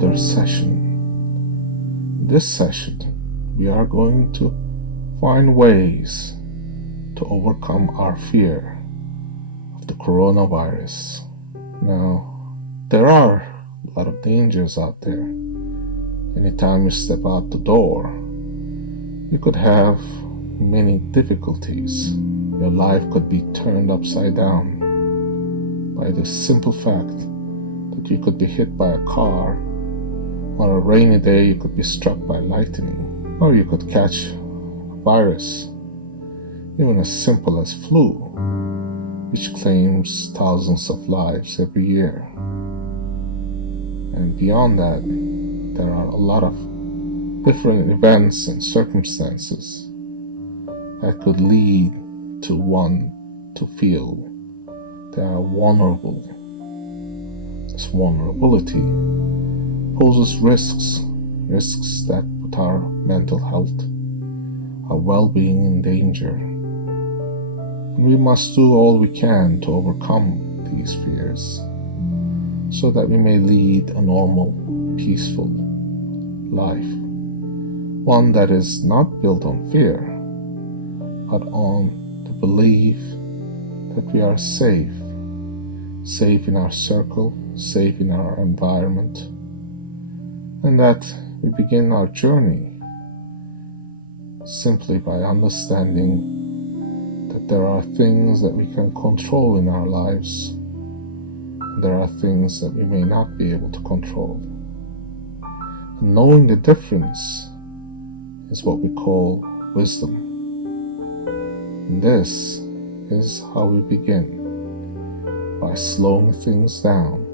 another session. In this session, we are going to find ways to overcome our fear of the coronavirus. Now, there are a lot of dangers out there. Anytime you step out the door, you could have many difficulties. Your life could be turned upside down by the simple fact that you could be hit by a car. On a rainy day, you could be struck by lightning, or you could catch a virus, even as simple as flu, which claims thousands of lives every year. And beyond that, there are a lot of different events and circumstances that could lead to one to feel they are vulnerable. This vulnerability poses risks that put our mental health, our well-being in danger. And we must do all we can to overcome these fears so that we may lead a normal, peaceful life, one that is not built on fear, but on the belief that we are safe in our circle, safe in our environment, and that we begin our journey simply by understanding that there are things that we can control in our lives, and there are things that we may not be able to control. And knowing the difference is what we call wisdom. And this is how we begin, by slowing things down,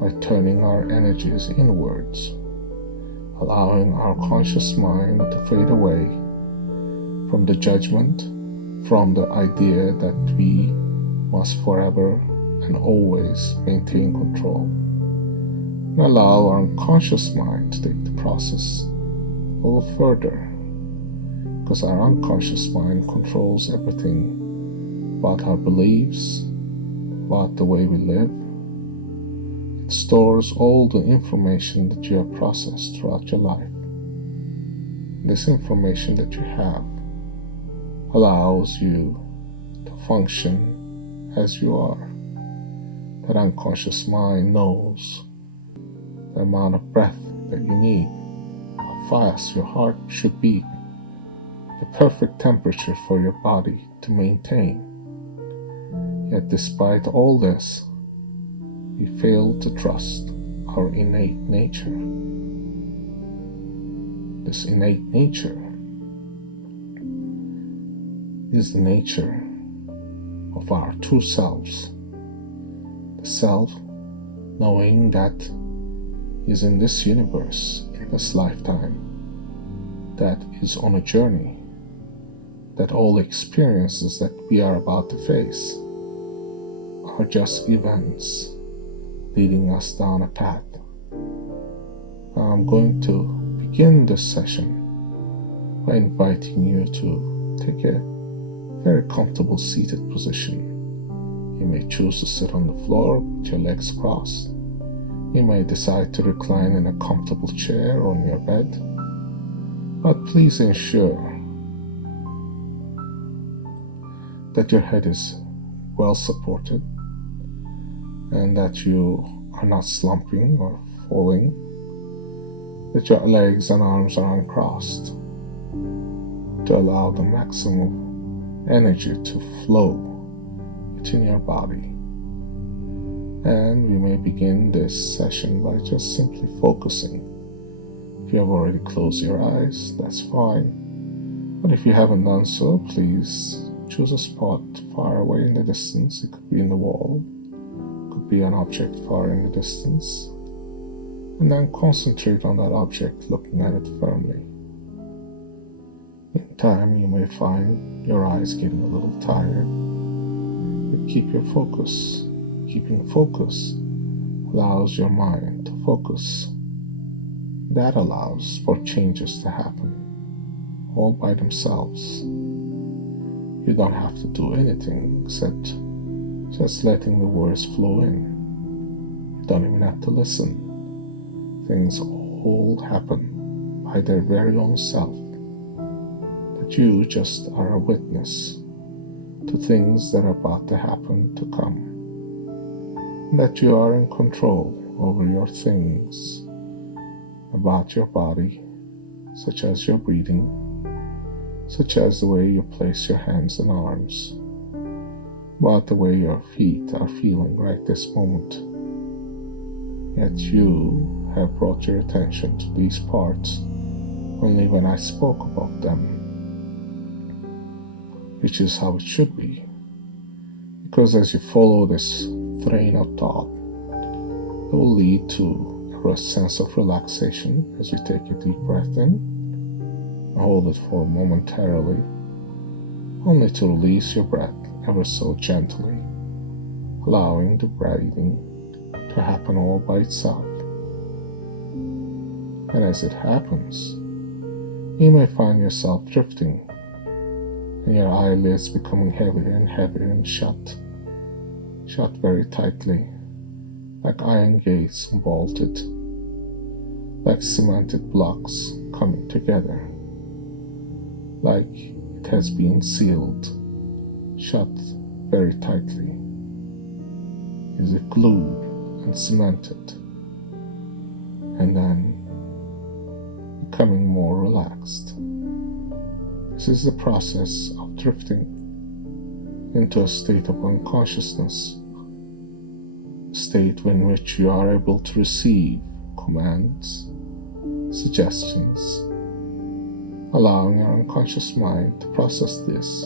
by turning our energies inwards, allowing our conscious mind to fade away from the judgment, from the idea that we must forever and always maintain control, and allow our unconscious mind to take the process a little further, because our unconscious mind controls everything about our beliefs, about the way we live. It stores all the information that you have processed throughout your life. This information that you have allows you to function as you are. That unconscious mind knows the amount of breath that you need, how fast your heart should beat, the perfect temperature for your body to maintain. Yet despite all this, we fail to trust our innate nature. This innate nature is the nature of our true selves. The self knowing that is in this universe, in this lifetime, that is on a journey, that all experiences that we are about to face are just events leading us down a path. Now I'm going to begin this session by inviting you to take a very comfortable seated position. You may choose to sit on the floor with your legs crossed. You may decide to recline in a comfortable chair on your bed, but please ensure that your head is well supported and that you are not slumping or falling, that your legs and arms are uncrossed to allow the maximum energy to flow within your body. And we may begin this session by just simply focusing. If you have already closed your eyes, that's fine. But if you haven't done so, please choose a spot far away in the distance. It could be in the wall, it could be an object far in the distance, and then concentrate on that object, looking at it firmly. In time, you may find your eyes getting a little tired, but keep your focus. Keeping focus allows your mind to focus. That allows for changes to happen all by themselves. You don't have to do anything except just letting the words flow in. You don't even have to listen. Things all happen by their very own self, that you just are a witness to things that are about to happen to come, and that you are in control over your things about your body, such as your breathing, such as the way you place your hands and arms, about the way your feet are feeling right this moment. Yet you have brought your attention to these parts only when I spoke about them, which is how it should be, because as you follow this train of thought, it will lead to a sense of relaxation as you take a deep breath in, hold it for momentarily, only to release your breath ever so gently, allowing the breathing to happen all by itself. And as it happens, you may find yourself drifting, and your eyelids becoming heavier and heavier and shut very tightly, like iron gates bolted, like cemented blocks coming together, like it has been sealed, shut very tightly, is it glued and cemented, and then becoming more relaxed. This is the process of drifting into a state of unconsciousness, a state in which you are able to receive commands, suggestions, allowing your unconscious mind to process this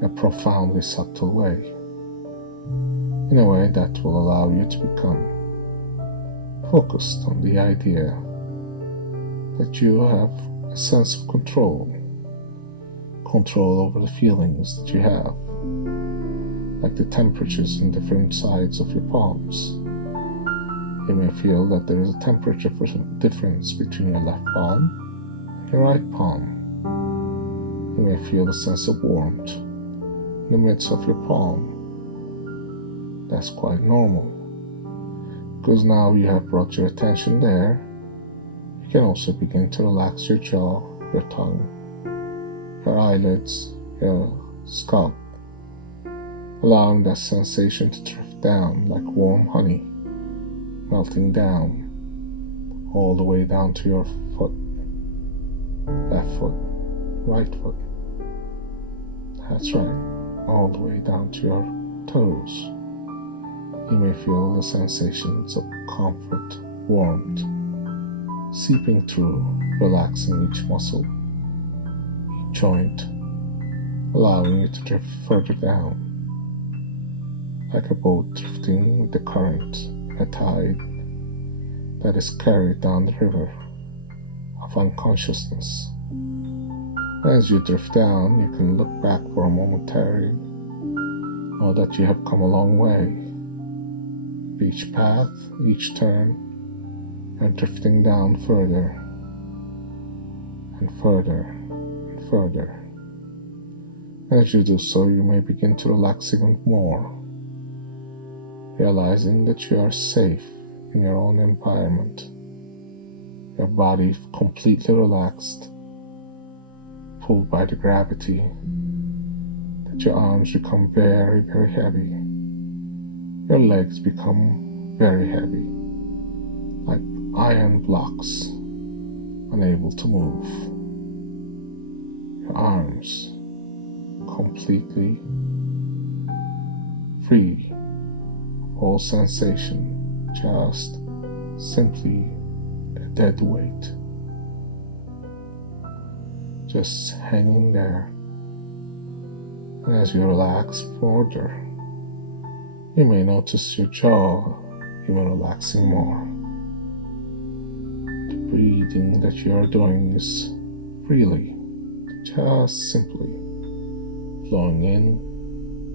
in a profoundly subtle way, in a way that will allow you to become focused on the idea that you have a sense of control over the feelings that you have, like the temperatures in different sides of your palms. You may feel that there is a temperature difference between your left palm and your right palm. You may feel a sense of warmth in the midst of your palm. That's quite normal, because now you have brought your attention there. You can also begin to relax your jaw, your tongue, your eyelids, your scalp, allowing that sensation to drift down like warm honey, melting down all the way down to your foot, left foot, right foot. That's right, all the way down to your toes. You may feel the sensations of comfort, warmth, seeping through, relaxing each muscle, each joint, allowing you to drift further down, like a boat drifting with the current in a tide that is carried down the river of unconsciousness. As you drift down, you can look back for a momentary, know that you have come a long way. Each path, each turn, you're drifting down further and further and further. As you do so, you may begin to relax even more, realizing that you are safe in your own environment, your body completely relaxed, pulled by the gravity, that your arms become very, very heavy, your legs become very heavy, like iron blocks, unable to move, your arms completely free of all sensation, just simply a dead weight, just hanging there. And as you relax further, you may notice your jaw even relaxing more. The breathing that you are doing is freely, just simply flowing in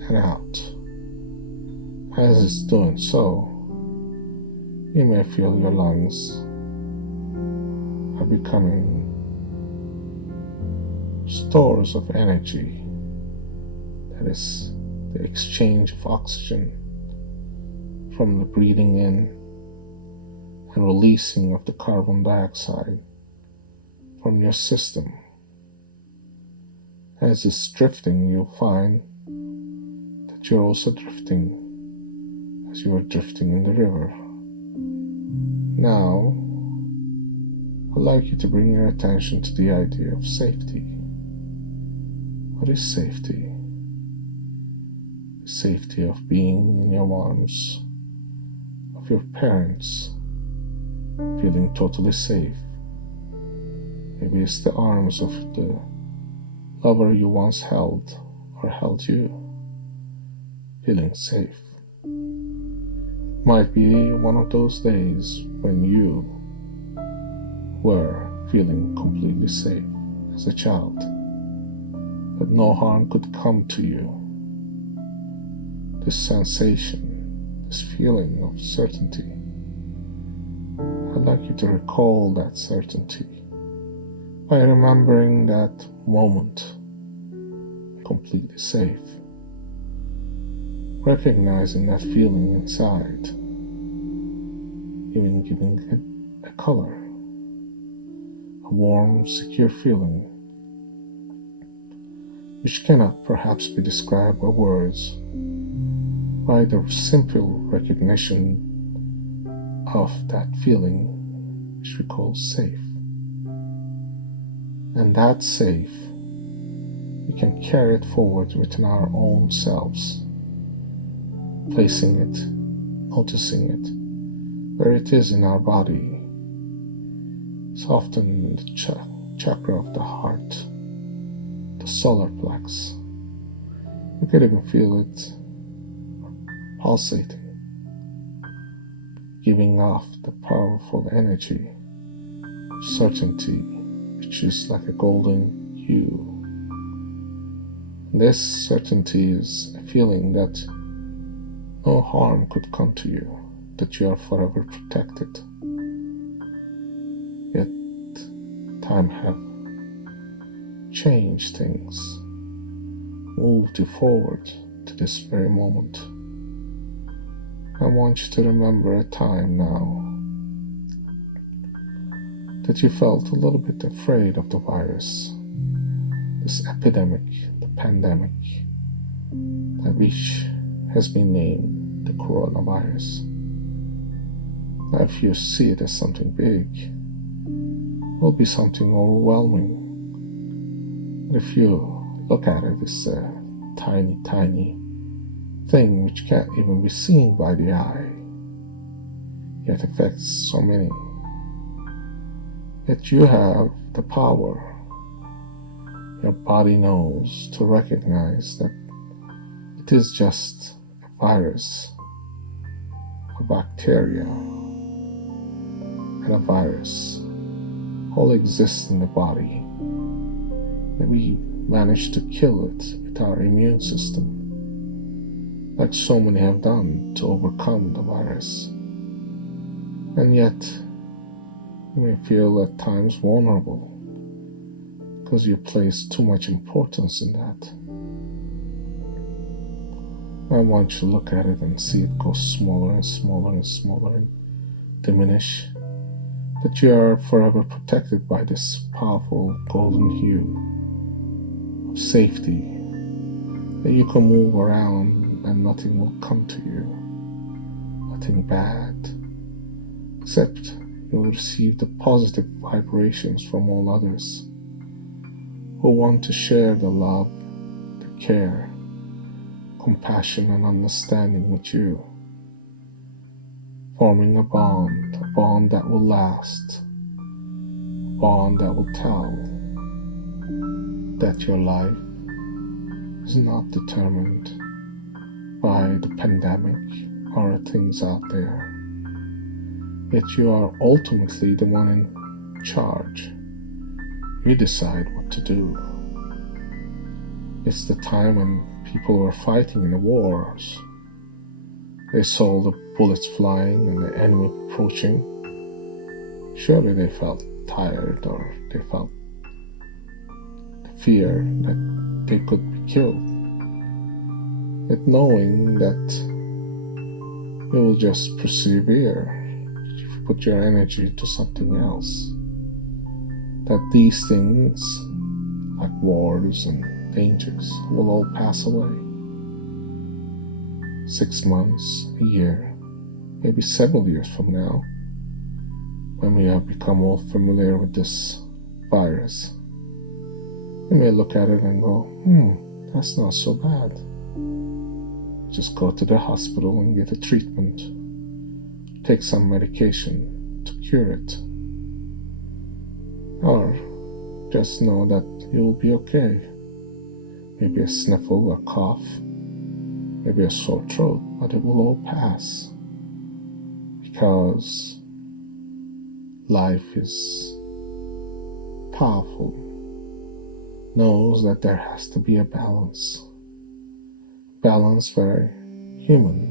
and out. As it's doing so, you may feel your lungs are becoming stores of energy, that is, the exchange of oxygen from the breathing in and releasing of the carbon dioxide from your system. As it's drifting, you'll find that you're also drifting as you are drifting in the river. Now, I'd like you to bring your attention to the idea of safety. What is safety? The safety of being in your arms of your parents, feeling totally safe. Maybe it's the arms of the lover you once held or held you, feeling safe. It might be one of those days when you were feeling completely safe as a child, that no harm could come to you. This sensation, this feeling of certainty, I'd like you to recall that certainty by remembering that moment completely safe, recognizing that feeling inside, even giving it a color, a warm, secure feeling, which cannot perhaps be described by words, by the simple recognition of that feeling, which we call safe. And that safe, we can carry it forward within our own selves, placing it, noticing it, where it is in our body. It's often in the chakra of the heart, the solar plex. You can even feel it pulsating, giving off the powerful energy, certainty, which is like a golden hue. And this certainty is a feeling that no harm could come to you, that you are forever protected. Yet time have changed things, moved you forward to this very moment. I want you to remember a time now that you felt a little bit afraid of the virus, this epidemic, the pandemic, that which has been named the coronavirus. Now, if you see it as something big, it will be something overwhelming. But if you look at it as a tiny, tiny thing which can't even be seen by the eye, yet affects so many, yet you have the power, your body knows, to recognize that it is just a virus, a bacteria, and a virus all exist in the body, that we manage to kill it with our immune system, like so many have done to overcome the virus. And yet, you may feel at times vulnerable because you place too much importance in that. I want you to look at it and see it go smaller and smaller and smaller and diminish, that you are forever protected by this powerful golden hue of safety, that you can move around and nothing will come to you, nothing bad, except you'll receive the positive vibrations from all others who want to share the love, the care, compassion and understanding with you, forming a bond that will last, a bond that will tell that your life is not determined by the pandemic or things out there, yet you are ultimately the one in charge. You decide what to do. It's the time when people were fighting in the wars. They saw the bullets flying and the enemy approaching. Surely they felt tired, or they felt the fear that they could be killed. Yet knowing that you will just persevere, put your energy to something else. That these things, like wars and dangers, will all pass away. 6 months, a year, maybe several years from now, when we have become all familiar with this virus, we may look at it and go, that's not so bad. Just go to the hospital and get a treatment. Take some medication to cure it. Or just know that you'll be okay. Maybe a sniffle, a cough, maybe a sore throat, but it will all pass. Because life is powerful, knows that there has to be a balance. Balance where human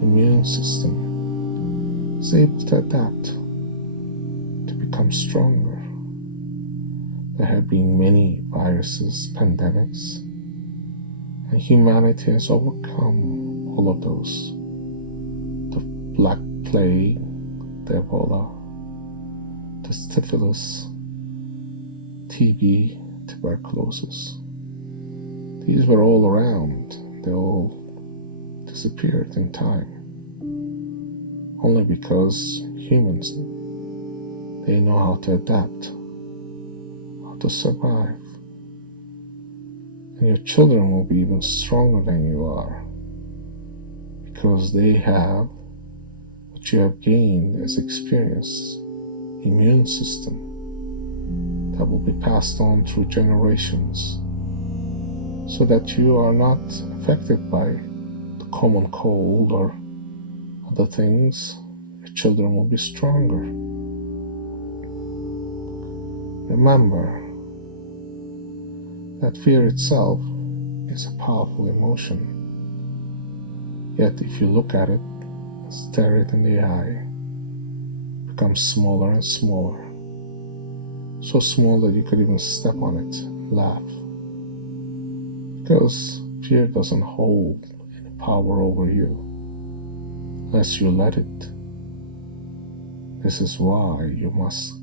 immune system is able to adapt, to become stronger. There have been many viruses, pandemics, and humanity has overcome all of those. The Black Plague, the Ebola, the syphilis, TB, tuberculosis. These were all around. They all disappeared in time. Only because humans, they know how to adapt, how to survive. And your children will be even stronger than you are, because they have what you have gained as experience, immune system that will be passed on through generations, so that you are not affected by the common cold or other things. Your children will be stronger. Remember that fear itself is a powerful emotion. Yet if you look at it, stare it in the eye, it becomes smaller and smaller. So small that you could even step on it and laugh. Because fear doesn't hold any power over you unless you let it. This is why you must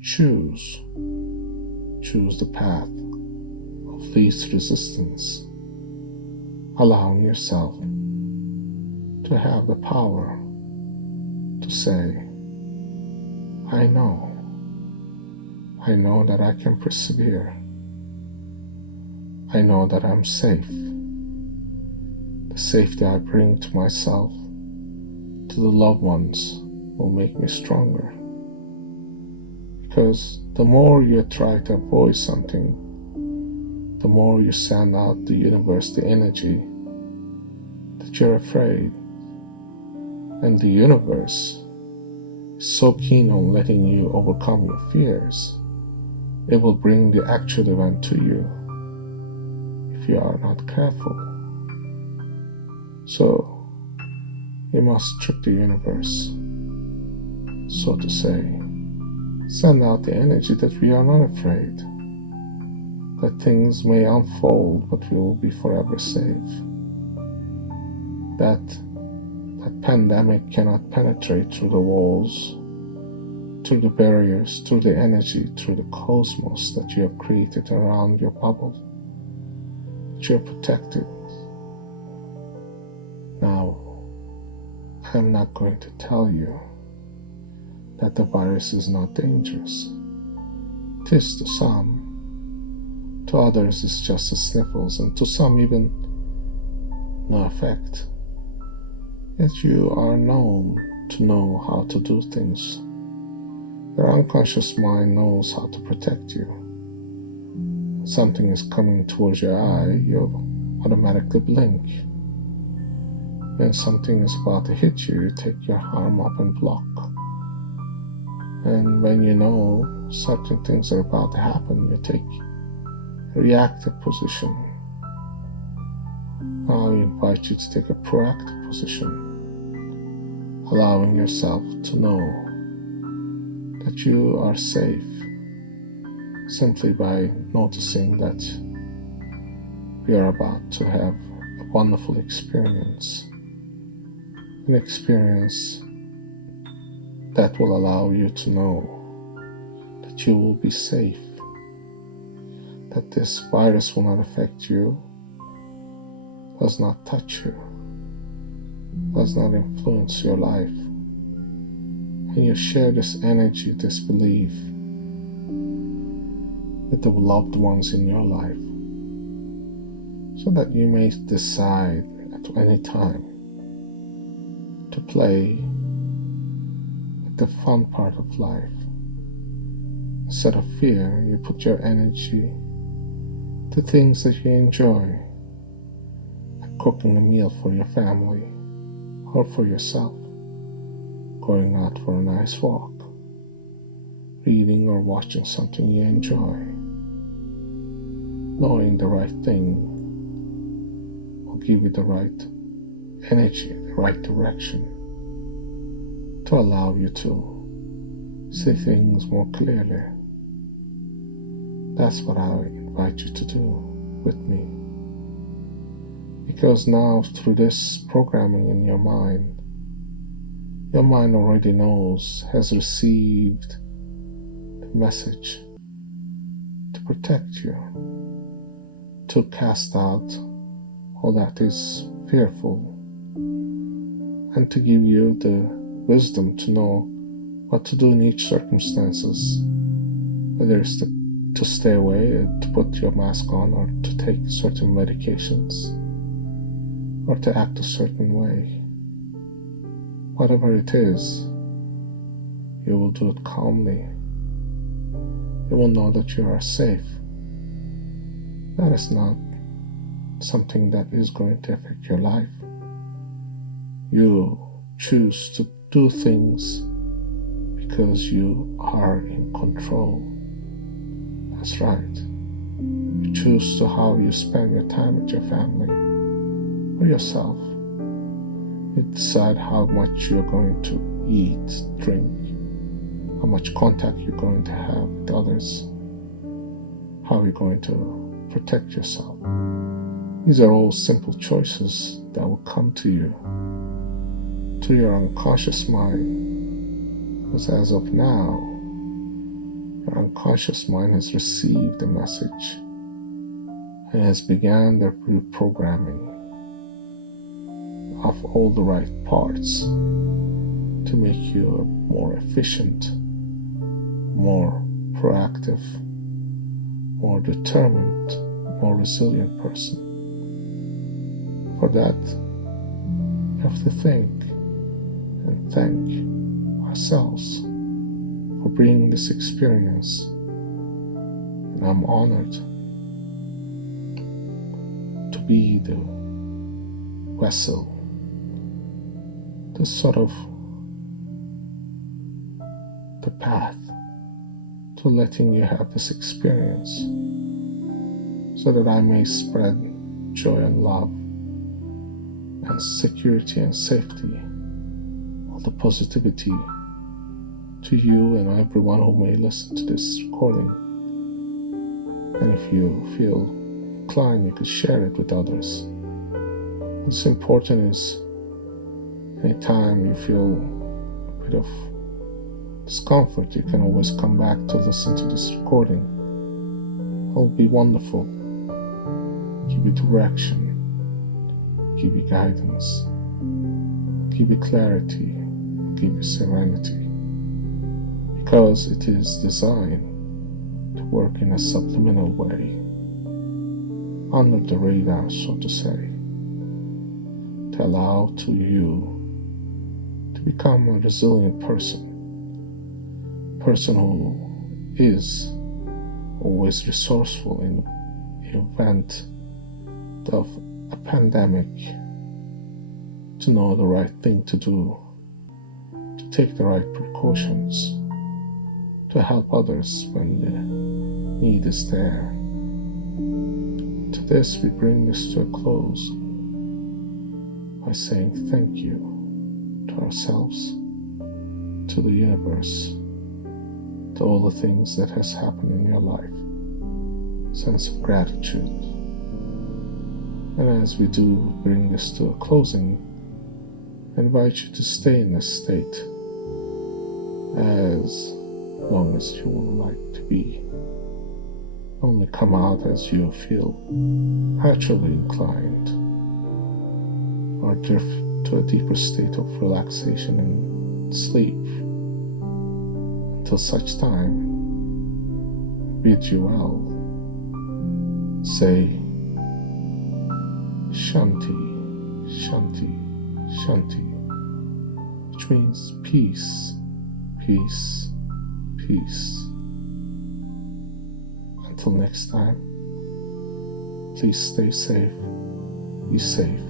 choose the path of least resistance, allowing yourself to have the power to say, I know that I can persevere. I know that I'm safe. The safety I bring to myself, to the loved ones, will make me stronger. Because the more you try to avoid something, the more you send out the universe the energy that you're afraid. And the universe is so keen on letting you overcome your fears, it will bring the actual event to you if you are not careful. So you must trick the universe, so to say. Send out the energy that we are not afraid, that things may unfold but we will be forever safe, that pandemic cannot penetrate through the walls, through the barriers, through the energy, through the cosmos that you have created around your bubble, that you're protected. Now, I'm not going to tell you that the virus is not dangerous. It is to some. To others it's just the sniffles, and to some even no effect. Yet you are known to know how to do things. Your unconscious mind knows how to protect you. When something is coming towards your eye, you automatically blink. When something is about to hit you, you take your arm up and block. And when you know certain things are about to happen, you take a reactive position. Now I invite you to take a proactive position, allowing yourself to know that you are safe simply by noticing that we are about to have a wonderful experience, an experience that will allow you to know that you will be safe, that this virus will not affect you, does not touch you, does not influence your life. And you share this energy, this belief with the loved ones in your life, so that you may decide at any time to play with the fun part of life. Instead of fear, you put your energy to things that you enjoy, like cooking a meal for your family or for yourself, going out for a nice walk, reading or watching something you enjoy. Knowing the right thing will give you the right energy, the right direction to allow you to see things more clearly. That's what I invite you to do with me. Because now, through this programming in your mind already knows, has received the message to protect you, to cast out all that is fearful, and to give you the wisdom to know what to do in each circumstances, whether it's to stay away, to put your mask on, or to take certain medications, or to act a certain way. Whatever it is, you will do it calmly. You will know that you are safe. That is not something that is going to affect your life. You choose to do things because you are in control. That's right. You choose to how you spend your time with your family or yourself. You decide how much you're going to eat, drink, how much contact you're going to have with others, how you're going to protect yourself. These are all simple choices that will come to you, to your unconscious mind, because as of now, your unconscious mind has received the message and has begun the reprogramming of all the right parts to make you a more efficient, more proactive, more determined, more resilient person. For that, we have to think and thank ourselves for bringing this experience. And I'm honored to be the vessel, the sort of the path to letting you have this experience, so that I may spread joy and love and security and safety, all the positivity to you and everyone who may listen to this recording. And if you feel inclined, you could share it with others. What's important is, anytime you feel a bit of discomfort, you can always come back to listen to this recording. It'll be wonderful. Give you direction, give you guidance, give you clarity, give you serenity. Because it is designed to work in a subliminal way, under the radar, so to say, to allow to you to become a resilient person who is always resourceful in the event of a pandemic, to know the right thing to do, to take the right precautions, to help others when the need is there. To this, we bring this to a close by saying thank you to ourselves, to the universe, to all the things that has happened in your life. Sense of gratitude. And as we do bring this to a closing, I invite you to stay in this state as long as you would like to be. Only come out as you feel naturally inclined, or drift to a deeper state of relaxation and sleep until such time. Bid you well. Say Shanti, Shanti, Shanti, which means peace, peace, peace. Until next time, please stay safe, be safe.